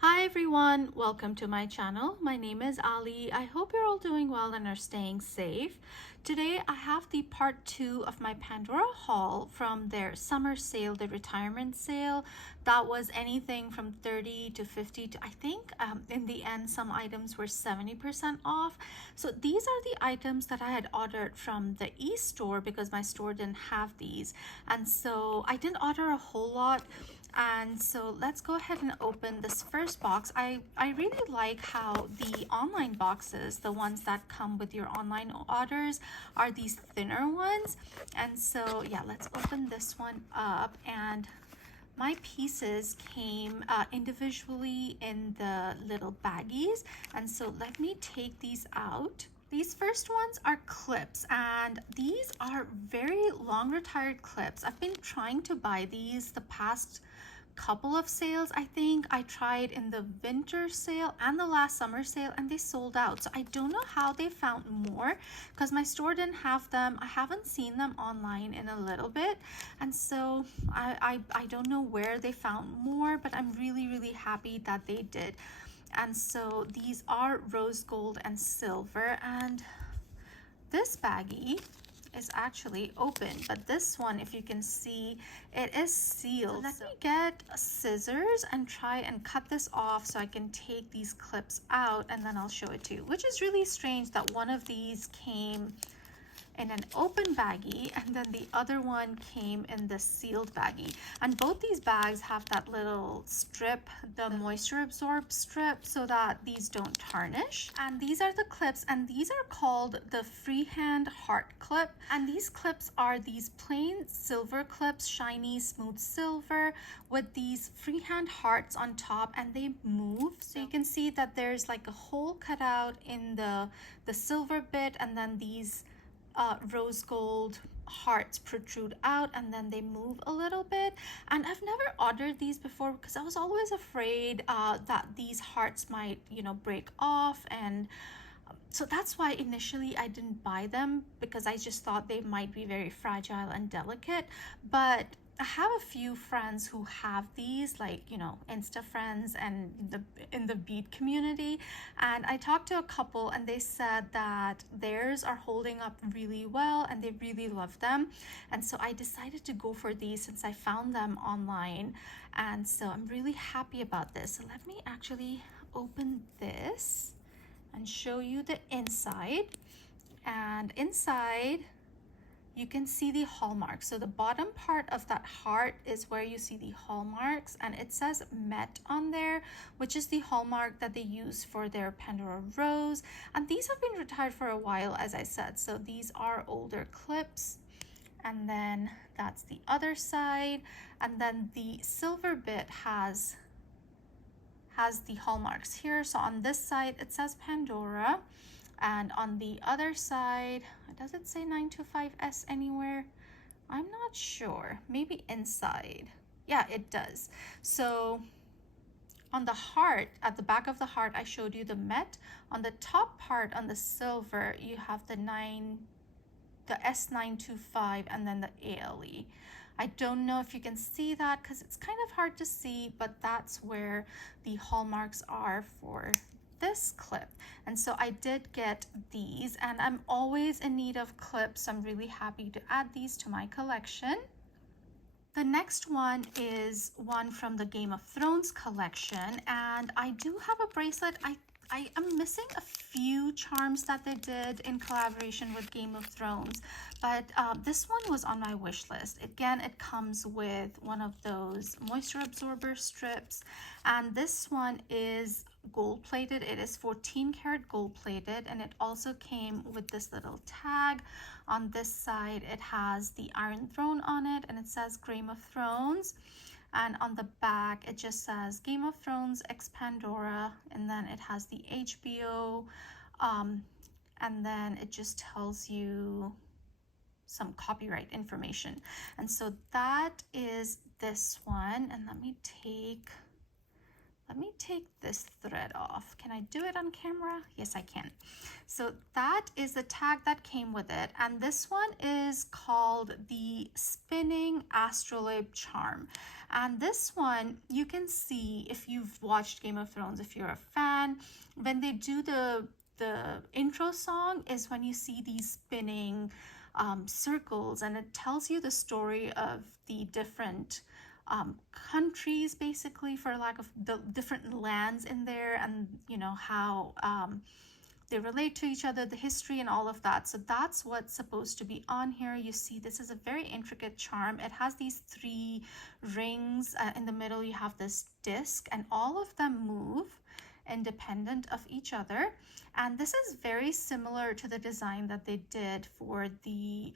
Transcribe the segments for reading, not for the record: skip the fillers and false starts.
Hi everyone, welcome to my channel. My name is Ali. I hope you're all doing well and are staying safe. Today I have the part 2 of my Pandora haul from their summer sale, the retirement sale. That was anything from 30 to 50 to I think in the end some items were 70% off. So these are the items that I had ordered from the e-store because my store didn't have these. And so I didn't order a whole lot. And so let's go ahead and open this first box. I really like how the online boxes, the ones that come with your online orders, are these thinner ones. And so yeah, let's open this one up. And my pieces came individually in the little baggies. And so let me take these out. These first ones are clips, and these are very long retired clips. I've been trying to buy these the past couple of sales. I think I tried in the winter sale and the last summer sale and they sold out. So I don't know how they found more because my store didn't have them. I haven't seen them online in a little bit, and so I don't know where they found more, but I'm really happy that they did. And so these are rose gold and silver, and this baggie is actually open, but this one, if you can see, it is sealed. So let me get scissors and try and cut this off so I can take these clips out, and then I'll show it to you, which is really strange that one of these came in an open baggie and then the other one came in the sealed baggie. And both these bags have that little strip, the moisture absorb strip, so that these don't tarnish. And these are the clips, and these are called the freehand heart clip. And these clips are these plain silver clips, shiny smooth silver with these freehand hearts on top, and they move. So you can see that there's like a hole cut out in the silver bit, and then these rose gold hearts protrude out and then they move a little bit. And I've never ordered these before because I was always afraid that these hearts might, break off, and so that's why initially I didn't buy them, because I just thought they might be very fragile and delicate. But I have a few friends who have these, like, Insta friends and in the bead community. And I talked to a couple and they said that theirs are holding up really well and they really love them. And so I decided to go for these since I found them online. And so I'm really happy about this. So let me actually open this and show you the inside. And inside you can see the hallmarks. So the bottom part of that heart is where you see the hallmarks, and it says Met on there, which is the hallmark that they use for their Pandora rose. And these have been retired for a while, as I said, so these are older clips. And then that's the other side, and then the silver bit has the hallmarks here. So on this side it says Pandora, and on the other side, does it say 925S anywhere? I'm not sure. Maybe inside. Yeah, it does. So on the heart, at the back of the heart, I showed you the Met. On the top part, on the silver, you have the S925 and then the Aali. I don't know if you can see that because it's kind of hard to see, but that's where the hallmarks are for this clip. And so I did get these, and I'm always in need of clips, so I'm really happy to add these to my collection. The next one is one from the Game of Thrones collection, and I do have a bracelet. I am missing a few charms that they did in collaboration with Game of Thrones, but this one was on my wish list. Again, it comes with one of those moisture absorber strips, and this one is gold plated. It is 14 karat gold plated, and it also came with this little tag. On this side, it has the Iron Throne on it, and it says Game of Thrones. And on the back it just says Game of Thrones X Pandora, and then it has the HBO, and then it just tells you some copyright information. And so that is this one, and let me take Let me take this thread off. Can I do it on camera? Yes, I can. So that is the tag that came with it. And this one is called the Spinning Astrolabe Charm. And this one, you can see if you've watched Game of Thrones, if you're a fan, when they do the intro song is when you see these spinning circles, and it tells you the story of the different countries, basically, for lack of the different lands in there, and you know how they relate to each other, the history and all of that. So that's what's supposed to be on here. You see, this is a very intricate charm. It has these 3 rings. In the middle you have this disc, and all of them move independent of each other. And this is very similar to the design that they did for the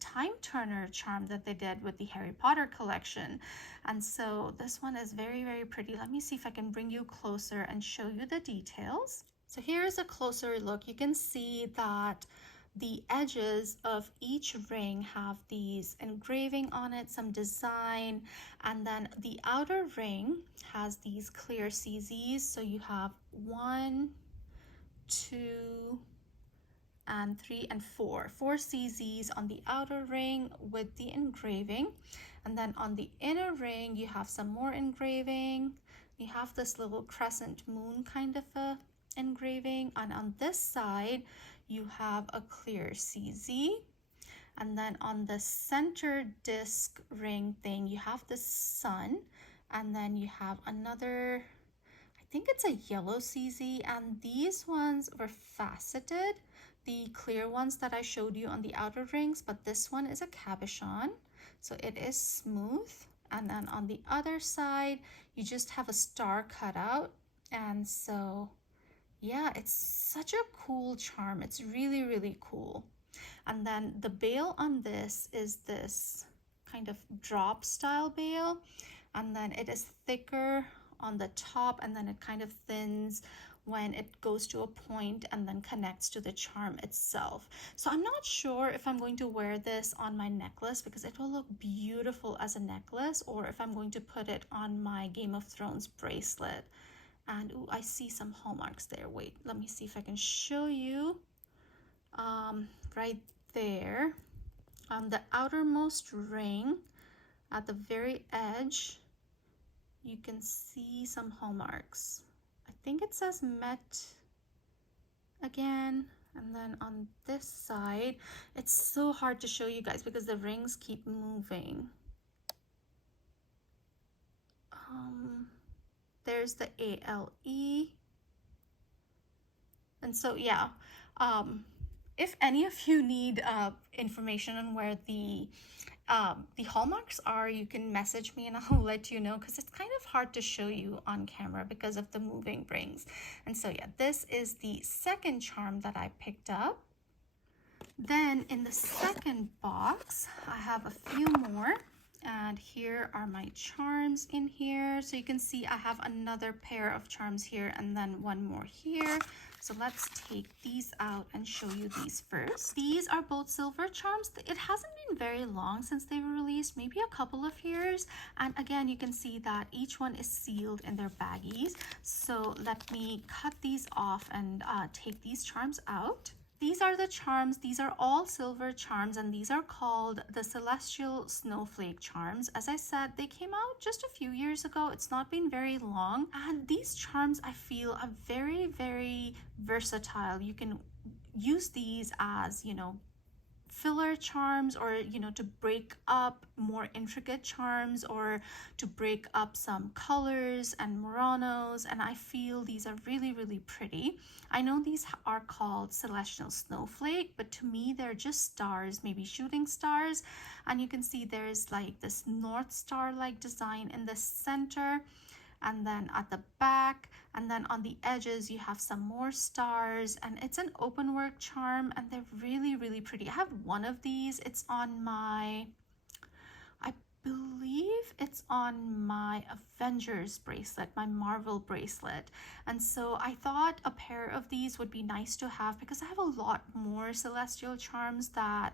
Time Turner charm that they did with the Harry Potter collection. And so this one is very, very pretty. Let me see if I can bring you closer and show you the details. So here's a closer look. You can see that the edges of each ring have these engraving on it, some design, and then the outer ring has these clear CZs. So you have 1, 2, and 3 and 4 CZs on the outer ring with the engraving. And then on the inner ring you have some more engraving. You have this little crescent moon kind of a engraving, and on this side you have a clear CZ. And then on the center disc ring thing you have the sun, and then you have another, I think it's a yellow CZ, and these ones were faceted, the clear ones that I showed you on the outer rings, but this one is a cabochon, so it is smooth. And then on the other side you just have a star cut out. And so yeah, it's such a cool charm. It's really, really cool. And then the bail on this is this kind of drop style bail, and then it is thicker on the top, and then it kind of thins when it goes to a point and then connects to the charm itself. So I'm not sure if I'm going to wear this on my necklace because it will look beautiful as a necklace, or if I'm going to put it on my Game of Thrones bracelet. And ooh, I see some hallmarks there. Wait, let me see if I can show you. Right there on the outermost ring at the very edge, you can see some hallmarks. I think it says Met again. And then on this side, it's so hard to show you guys because the rings keep moving. There's the ALE. And so yeah, if any of you need information on where the hallmarks are, you can message me and I'll let you know, because it's kind of hard to show you on camera because of the moving rings. And so yeah, this is the second charm that I picked up. Then in the second box, I have a few more. And here are my charms in here. So you can see I have another pair of charms here and then one more here. So let's take these out and show you these first. These are both silver charms. It hasn't been very long since they were released, maybe a couple of years. And again, you can see that each one is sealed in their baggies. So let me cut these off and take these charms out. These are the charms. These are all silver charms, and these are called the Celestial Snowflake charms. As I said, they came out just a few years ago. It's not been very long. And these charms, I feel, are very, very versatile. You can use these as, you know, filler charms, or to break up more intricate charms, or to break up some colors and Muranos, and I feel these are really, really pretty. I know these are called Celestial Snowflake, but to me they're just stars, maybe shooting stars. And you can see there's like this North Star like design in the center, and then at the back, and then on the edges you have some more stars, and it's an open work charm, and they're really, really pretty. I have one of these. It's on my, I believe it's on my Avengers bracelet, my Marvel bracelet. And so I thought a pair of these would be nice to have, because I have a lot more celestial charms that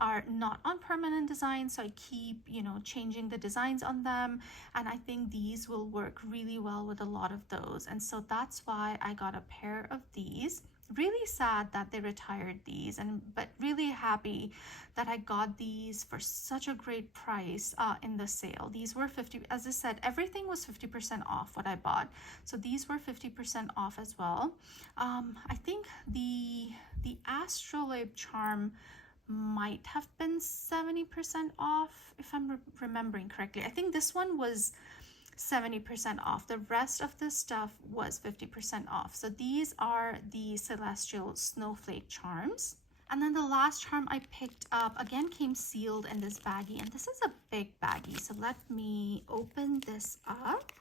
are not on permanent design, so I keep, you know, changing the designs on them, and I think these will work really well with a lot of those, and so that's why I got a pair of these. Really sad that they retired these, but really happy that I got these for such a great price in the sale. These were 50, as I said, everything was 50% off what I bought, so these were 50% off as well. I think the astrolabe charm might have been 70% off if I'm remembering correctly. I think this one was 70% off. The rest of the stuff was 50% off. So these are the celestial snowflake charms. And then the last charm I picked up again came sealed in this baggie, and this is a big baggie. So let me open this up.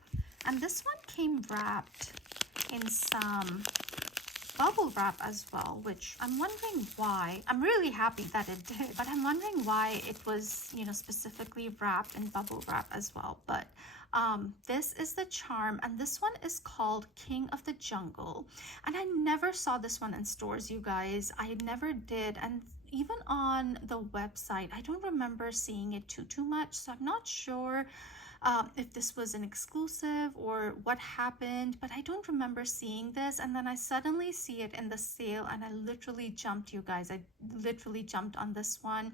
And this one came wrapped in some bubble wrap as well, which I'm wondering why. I'm really happy that it did, but I'm wondering why it was, you know, specifically wrapped in bubble wrap as well. But this is the charm, and this one is called King of the Jungle, and I never saw this one in stores, you guys. I never did, and even on the website I don't remember seeing it too much, so I'm not sure if this was an exclusive or what happened, but I don't remember seeing this. And then I suddenly see it in the sale, and I literally jumped, you guys. I literally jumped on this one.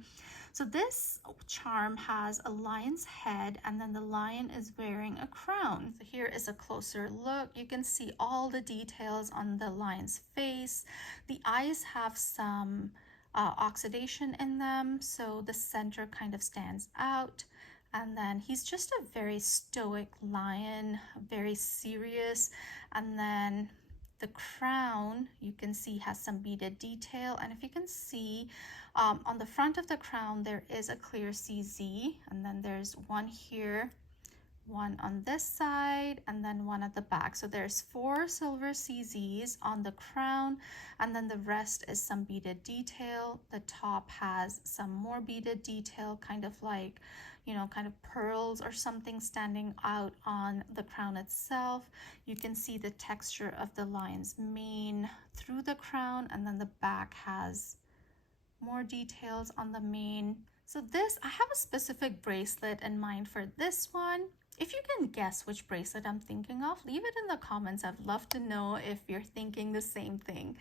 So this charm has a lion's head, and then the lion is wearing a crown. So here is a closer look. You can see all the details on the lion's face. The eyes have some oxidation in them, so the center kind of stands out. And then he's just a very stoic lion, very serious. And then the crown, you can see, has some beaded detail. And if you can see, on the front of the crown, there is a clear CZ. And then there's one here, one on this side, and then one at the back. So there's 4 silver CZs on the crown, and then the rest is some beaded detail. The top has some more beaded detail, kind of like, you know, kind of pearls or something standing out on the crown itself. You can see the texture of the lion's mane through the crown, and then the back has more details on the mane. So this, I have a specific bracelet in mind for this one. If you can guess which bracelet I'm thinking of, leave it in the comments. I'd love to know if you're thinking the same thing.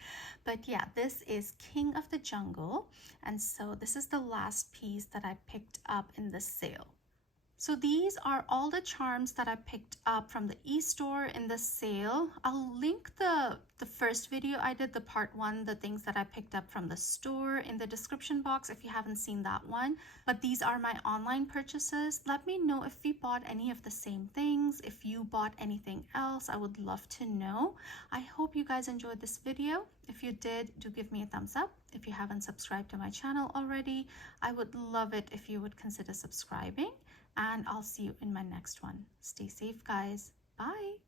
But yeah, this is King of the Jungle. And so this is the last piece that I picked up in the sale. So these are all the charms that I picked up from the e-store in the sale. I'll link the first video I did, the part 1, the things that I picked up from the store, in the description box if you haven't seen that one. But these are my online purchases. Let me know if you bought any of the same things. If you bought anything else, I would love to know. I hope you guys enjoyed this video. If you did, do give me a thumbs up. If you haven't subscribed to my channel already, I would love it if you would consider subscribing. And I'll see you in my next one. Stay safe, guys. Bye.